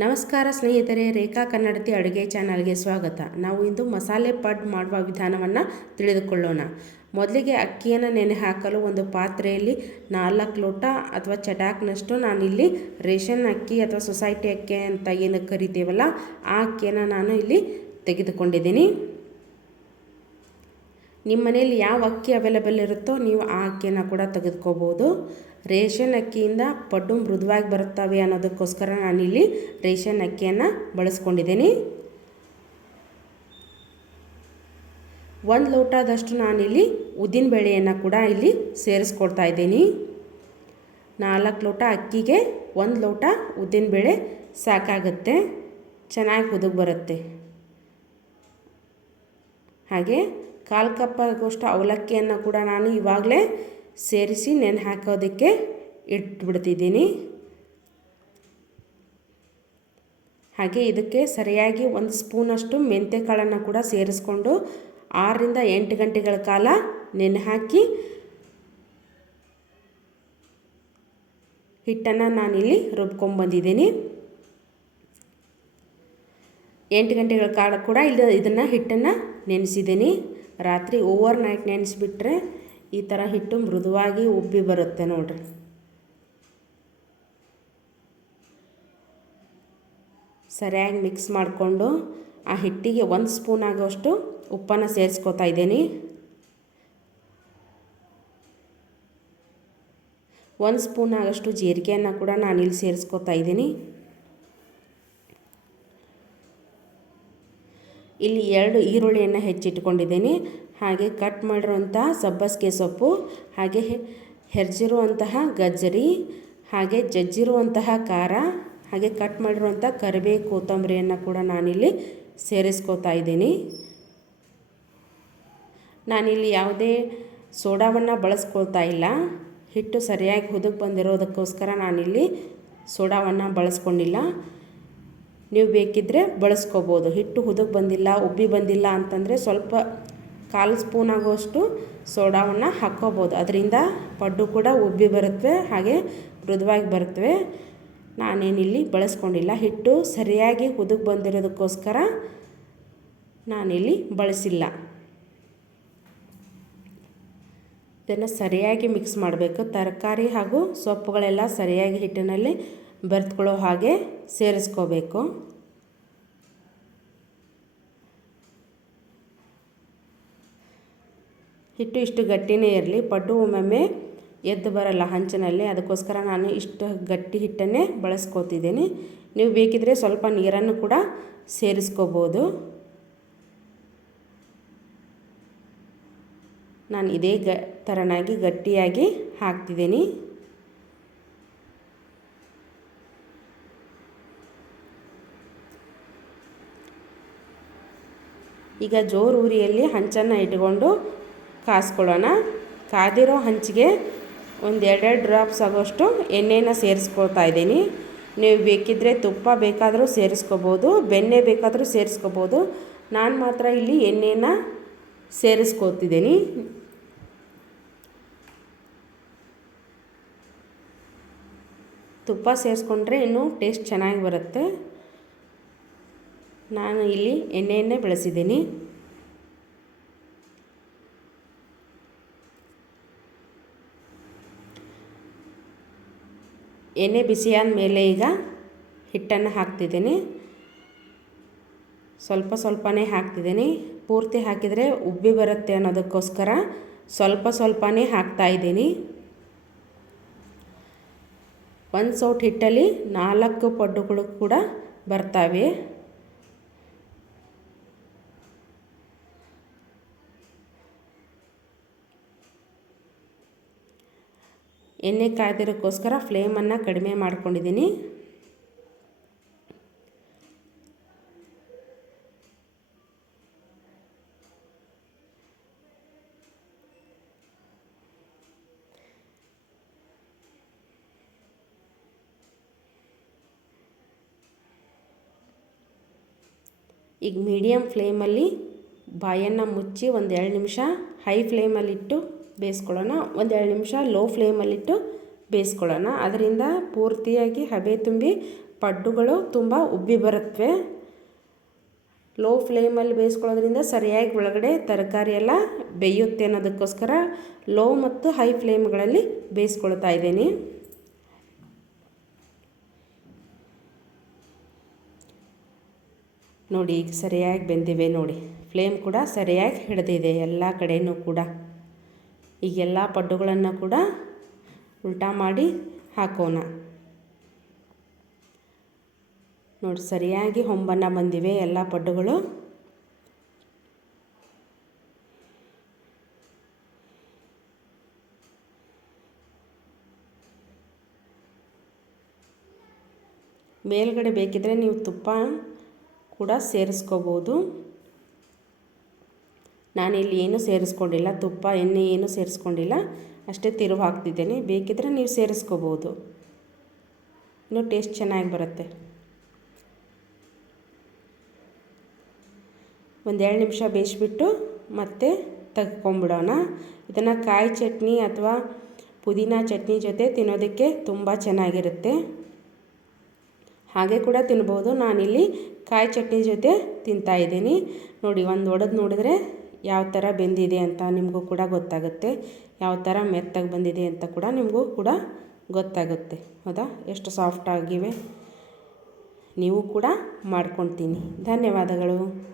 ನಮಸ್ಕಾರ ಸ್ನೇಹಿತರೆ, ರೇಖಾ ಕನ್ನಡತಿ ಅಡುಗೆ ಚಾನಲ್ಗೆ ಸ್ವಾಗತ. ನಾವು ಇಂದು ಮಸಾಲೆ ಪಡ್ ಮಾಡುವ ವಿಧಾನವನ್ನು ತಿಳಿದುಕೊಳ್ಳೋಣ. ಮೊದಲಿಗೆ ಅಕ್ಕಿಯನ್ನು ನೆನೆ ಹಾಕಲು ಒಂದು ಪಾತ್ರೆಯಲ್ಲಿ ನಾಲ್ಕು ಲೋಟ ಅಥವಾ ಚಟಾಕ್ನಷ್ಟು ನಾನಿಲ್ಲಿ ರೇಷನ್ ಅಕ್ಕಿ ಅಥವಾ ಸೊಸೈಟಿ ಅಕ್ಕಿ ಅಂತ ಏನು ಕರಿತೀವಲ್ಲ, ಆ ಅಕ್ಕಿಯನ್ನು ನಾನು ಇಲ್ಲಿ ತೆಗೆದುಕೊಂಡಿದ್ದೀನಿ. ನಿಮ್ಮ ಮನೆಯಲ್ಲಿ ಯಾವ ಅಕ್ಕಿ ಅವೈಲೇಬಲ್ ಇರುತ್ತೋ ನೀವು ಆ ಅಕ್ಕಿಯನ್ನು ಕೂಡ ತೆಗೆದುಕೋಬೋದು. ರೇಷನ್ ಅಕ್ಕಿಯಿಂದ ಪಡ್ಡು ಮೃದುವಾಗಿ ಬರುತ್ತವೆ ಅನ್ನೋದಕ್ಕೋಸ್ಕರ ನಾನಿಲ್ಲಿ ರೇಷನ್ ಅಕ್ಕಿಯನ್ನು ಬಳಸ್ಕೊಂಡಿದ್ದೀನಿ. ಒಂದು ಲೋಟದಷ್ಟು ನಾನಿಲ್ಲಿ ಉದ್ದಿನ ಬೇಳೆಯನ್ನು ಕೂಡ ಇಲ್ಲಿ ಸೇರಿಸ್ಕೊಡ್ತಾ ಇದ್ದೀನಿ. ನಾಲ್ಕು ಲೋಟ ಅಕ್ಕಿಗೆ ಒಂದು ಲೋಟ ಉದ್ದಿನಬೇಳೆ ಸಾಕಾಗುತ್ತೆ. ಚೆನ್ನಾಗಿ ಹುದುಗಿ ಬರುತ್ತೆ. ಹಾಗೆ ಕಾಲು ಕಪ್ ಆಗುವಷ್ಟು ಅವಲಕ್ಕಿಯನ್ನು ಕೂಡ ನಾನು ಇವಾಗಲೇ ಸೇರಿಸಿ ನೆನೆ ಹಾಕೋದಕ್ಕೆ ಇಟ್ಬಿಡ್ತಿದ್ದೀನಿ. ಹಾಗೆ ಇದಕ್ಕೆ ಸರಿಯಾಗಿ ಒಂದು ಸ್ಪೂನಷ್ಟು ಮೆಂತ್ಯ ಕಾಳನ್ನು ಕೂಡ ಸೇರಿಸ್ಕೊಂಡು ಆರರಿಂದ ಎಂಟು ಗಂಟೆಗಳ ಕಾಲ ನೆನೆ ಹಾಕಿ ಹಿಟ್ಟನ್ನು ನಾನಿಲ್ಲಿ ರುಬ್ಕೊಂಡ್ಬಂದಿದ್ದೀನಿ ಎಂಟು ಗಂಟೆಗಳ ಕಾಲ ಕೂಡ ಇಲ್ಲಿ ಇದನ್ನು ಹಿಟ್ಟನ್ನು ನೆನೆಸಿದ್ದೀನಿ. ರಾತ್ರಿ ಓವರ್ ನೈಟ್ ನೆನೆಸಿಬಿಟ್ರೆ ಈ ಥರ ಹಿಟ್ಟು ಮೃದುವಾಗಿ ಉಬ್ಬಿ ಬರುತ್ತೆ ನೋಡ್ರಿ. ಸರಿಯಾಗಿ ಮಿಕ್ಸ್ ಮಾಡಿಕೊಂಡು ಆ ಹಿಟ್ಟಿಗೆ ಒಂದು ಸ್ಪೂನ್ ಆಗೋಷ್ಟು ಉಪ್ಪನ್ನು ಸೇರಿಸ್ಕೋತಾ ಇದ್ದೀನಿ. ಒಂದು ಸ್ಪೂನ್ ಆಗೋಷ್ಟು ಜೀರಿಗೆಯನ್ನು ಕೂಡ ನಾನಿಲ್ಲಿ ಸೇರಿಸ್ಕೋತಾ ಇದ್ದೀನಿ. ಇಲ್ಲಿ ಎರಡು ಈರುಳ್ಳಿಯನ್ನು ಹೆಚ್ಚಿಟ್ಕೊಂಡಿದ್ದೀನಿ ಹಾಗೆ ಕಟ್ ಮಾಡಿರುವಂಥ ಸಬ್ಬಸಿಗೆ ಸೊಪ್ಪು, ಹಾಗೆ ಹೆರ್ಜಿರುವಂತಹ ಗಜ್ಜರಿ, ಹಾಗೆ ಜಜ್ಜಿರುವಂತಹ ಖಾರ, ಹಾಗೆ ಕಟ್ ಮಾಡಿರುವಂಥ ಕರಿಬೇ ಕೊತ್ತಂಬರಿಯನ್ನು ಕೂಡ ನಾನಿಲ್ಲಿ ಸೇರಿಸ್ಕೋತಾ ಇದ್ದೀನಿ. ನಾನಿಲ್ಲಿ ಯಾವುದೇ ಸೋಡಾವನ್ನು ಬಳಸ್ಕೊಳ್ತಾ ಇಲ್ಲ. ಹಿಟ್ಟು ಸರಿಯಾಗಿ ಹುದುಗ್ ಬಂದಿರೋದಕ್ಕೋಸ್ಕರ ನಾನಿಲ್ಲಿ ಸೋಡಾವನ್ನು ಬಳಸ್ಕೊಂಡಿಲ್ಲ. ನೀವು ಬೇಕಿದ್ದರೆ ಬಳಸ್ಕೋಬೋದು. ಹಿಟ್ಟು ಹುದುಗ್ ಬಂದಿಲ್ಲ, ಉಬ್ಬಿ ಬಂದಿಲ್ಲ ಅಂತಂದರೆ ಸ್ವಲ್ಪ ಕಾಲು ಸ್ಪೂನ್ ಆಗುವಷ್ಟು ಸೋಡಾವನ್ನು ಹಾಕ್ಕೋಬೋದು. ಅದರಿಂದ ಪಡ್ಡು ಕೂಡ ಉಬ್ಬಿ ಬರುತ್ತವೆ ಹಾಗೆ ಮೃದುವಾಗಿ ಬರುತ್ತವೆ ನಾನೇನಿಲ್ಲಿ ಬಳಸ್ಕೊಂಡಿಲ್ಲ. ಹಿಟ್ಟು ಸರಿಯಾಗಿ ಹುದುಗ್ ಬಂದಿರೋದಕ್ಕೋಸ್ಕರ ನಾನಿಲ್ಲಿ ಬಳಸಿಲ್ಲ. ಇದನ್ನು ಸರಿಯಾಗಿ ಮಿಕ್ಸ್ ಮಾಡಬೇಕು. ತರಕಾರಿ ಹಾಗೂ ಸೊಪ್ಪುಗಳೆಲ್ಲ ಸರಿಯಾಗಿ ಹಿಟ್ಟಿನಲ್ಲಿ ಬೆರೆತ್ಕೊಳ್ಳೋ ಹಾಗೆ ಸೇರಿಸ್ಕೋಬೇಕು. ಹಿಟ್ಟು ಇಷ್ಟು ಗಟ್ಟಿನೇ ಇರಲಿ. ಪಡ್ಡು ಒಮ್ಮೊಮ್ಮೆ ಎದ್ದು ಬರಲ್ಲ ಹಂಚಿನಲ್ಲಿ. ಅದಕ್ಕೋಸ್ಕರ ನಾನು ಇಷ್ಟು ಗಟ್ಟಿ ಹಿಟ್ಟನ್ನೇ ಬಳಸ್ಕೋತಿದ್ದೀನಿ. ನೀವು ಬೇಕಿದ್ರೆ ಸ್ವಲ್ಪ ನೀರನ್ನು ಕೂಡ ಸೇರಿಸ್ಕೋಬೋದು. ನಾನು ಇದೇ ಗ ಥರನಾಗಿ ಗಟ್ಟಿಯಾಗಿ ಹಾಕ್ತಿದ್ದೀನಿ. ಈಗ ಜೋರು ಉರಿಯಲ್ಲಿ ಹಂಚನ್ನು ಇಟ್ಕೊಂಡು ಕಾಸ್ಕೊಳ್ಳೋಣ. ಕಾದಿರೋ ಹಂಚಿಗೆ ಒಂದು ಎರಡೆರಡು ಡ್ರಾಪ್ಸ್ ಆಗೋಷ್ಟು ಎಣ್ಣೆನ ಸೇರಿಸ್ಕೊಳ್ತಾ ಇದ್ದೀನಿ. ನೀವು ಬೇಕಿದ್ದರೆ ತುಪ್ಪ ಬೇಕಾದರೂ ಸೇರಿಸ್ಕೋಬೋದು, ಬೆಣ್ಣೆ ಬೇಕಾದರೂ ಸೇರಿಸ್ಕೋಬೋದು. ನಾನು ಮಾತ್ರ ಇಲ್ಲಿ ಎಣ್ಣೆನ ಸೇರಿಸ್ಕೋತಿದ್ದೀನಿ. ತುಪ್ಪ ಸೇರಿಸ್ಕೊಂಡ್ರೆ ಇನ್ನೂ ಟೇಸ್ಟ್ ಚೆನ್ನಾಗಿ ಬರುತ್ತೆ. ನಾನು ಇಲ್ಲಿ ಎಣ್ಣೆಯನ್ನೇ ಬಳಸಿದ್ದೀನಿ. ಎಣ್ಣೆ ಬಿಸಿಯಾದ ಮೇಲೆ ಈಗ ಹಿಟ್ಟನ್ನು ಹಾಕ್ತಿದ್ದೀನಿ. ಸ್ವಲ್ಪ ಸ್ವಲ್ಪನೇ ಹಾಕ್ತಿದ್ದೀನಿ. ಪೂರ್ತಿ ಹಾಕಿದರೆ ಉಬ್ಬಿ ಬರುತ್ತೆ ಅನ್ನೋದಕ್ಕೋಸ್ಕರ ಸ್ವಲ್ಪ ಸ್ವಲ್ಪನೇ ಹಾಕ್ತಾಯಿದ್ದೀನಿ ಒಂದು ಸೌಟ್ ಹಿಟ್ಟಲ್ಲಿ ನಾಲ್ಕು ಪಡ್ಡುಗಳು ಕೂಡ ಬರ್ತವೆ. ಎಣ್ಣೆ ಕಾಯ್ದಿರೋಕ್ಕೋಸ್ಕರ ಫ್ಲೇಮನ್ನು ಕಡಿಮೆ ಮಾಡ್ಕೊಂಡಿದ್ದೀನಿ. ಈಗ ಮೀಡಿಯಮ್ ಫ್ಲೇಮಲ್ಲಿ ಬಾಯನ್ನು ಮುಚ್ಚಿ ಒಂದು ಎರಡು ನಿಮಿಷ ಹೈ ಫ್ಲೇಮಲ್ಲಿಟ್ಟು ಬೇಯಿಸ್ಕೊಳ್ಳೋಣ. ಒಂದೆರಡು ನಿಮಿಷ ಲೋ ಫ್ಲೇಮಲ್ಲಿಟ್ಟು ಬೇಯಿಸ್ಕೊಳ್ಳೋಣ. ಅದರಿಂದ ಪೂರ್ತಿಯಾಗಿ ಹಬೆ ತುಂಬಿ ಪಡ್ಡುಗಳು ತುಂಬ ಉಬ್ಬಿ ಬರುತ್ತವೆ ಲೋ ಫ್ಲೇಮಲ್ಲಿ ಬೇಯಿಸ್ಕೊಳ್ಳೋದ್ರಿಂದ ಸರಿಯಾಗಿ ಒಳಗಡೆ ತರಕಾರಿ ಎಲ್ಲ ಬೇಯುತ್ತೆ ಅನ್ನೋದಕ್ಕೋಸ್ಕರ ಲೋ ಮತ್ತು ಹೈ ಫ್ಲೇಮ್ಗಳಲ್ಲಿ ಬೇಯಿಸ್ಕೊಳ್ತಾ ಇದ್ದೀನಿ. ನೋಡಿ ಈಗ ಸರಿಯಾಗಿ ಬೆಂದಿವೆ ನೋಡಿ. ಫ್ಲೇಮ್ ಕೂಡ ಸರಿಯಾಗಿ ಹಿಡಿದಿದೆ. ಎಲ್ಲ ಕಡೆಯೂ ಕೂಡ. ಈಗ ಎಲ್ಲ ಪಡ್ಡುಗಳನ್ನು ಕೂಡ ಉಲ್ಟಾ ಮಾಡಿ ಹಾಕೋಣ. ನೋಡಿ ಸರಿಯಾಗಿ ಹೊಂಬನ್ನು ಬಂದಿವೆ ಎಲ್ಲ ಪಡ್ಡುಗಳು. ಮೇಲ್ಗಡೆ ಬೇಕಿದ್ರೆ ನೀವು ತುಪ್ಪ ಕೂಡ ಸೇರಿಸ್ಕೋಬೋದು. ನಾನಿಲ್ಲಿ ಏನೂ ಸೇರಿಸ್ಕೊಂಡಿಲ್ಲ, ತುಪ್ಪ, ಎಣ್ಣೆ ಏನೂ ಸೇರಿಸ್ಕೊಂಡಿಲ್ಲ, ಅಷ್ಟೇ ತಿರುವು ಹಾಕ್ತಿದ್ದೇನೆ. ಬೇಕಿದ್ರೆ ನೀವು ಸೇರಿಸ್ಕೋಬೋದು. ಇನ್ನೂ ಟೇಸ್ಟ್ ಚೆನ್ನಾಗಿ ಬರುತ್ತೆ. ಒಂದೆರಡು ನಿಮಿಷ ಬೇಯಿಸ್ಬಿಟ್ಟು ಮತ್ತೆ ತೆಗ್ಕೊಂಬಿಡೋಣ ಇದನ್ನು ಕಾಯಿ ಚಟ್ನಿ ಅಥವಾ ಪುದೀನ ಚಟ್ನಿ ಜೊತೆ ತಿನ್ನೋದಕ್ಕೆ ತುಂಬ ಚೆನ್ನಾಗಿರುತ್ತೆ. ಹಾಗೆ ಕೂಡ ತಿನ್ಬೋದು. ನಾನಿಲ್ಲಿ ಕಾಯಿ ಚಟ್ನಿ ಜೊತೆ ತಿಂತಾಯಿದ್ದೀನಿ ನೋಡಿ, ಒಂದು ಒಡೆದು ನೋಡಿದ್ರೆ ಯಾವ ಥರ ಬೆಂದಿದೆ ಅಂತ ನಿಮಗೂ ಕೂಡ ಗೊತ್ತಾಗುತ್ತೆ. ಯಾವ ಥರ ಮೆತ್ತಗೆ ಬಂದಿದೆ ಅಂತ ಕೂಡ ನಿಮಗೂ ಕೂಡ ಗೊತ್ತಾಗುತ್ತೆ. ಹೌದಾ? ಎಷ್ಟು ಸಾಫ್ಟ್ ಆಗಿವೆ. ನೀವು ಕೂಡ ಮಾಡ್ಕೊಳ್ತೀನಿ. ಧನ್ಯವಾದಗಳು.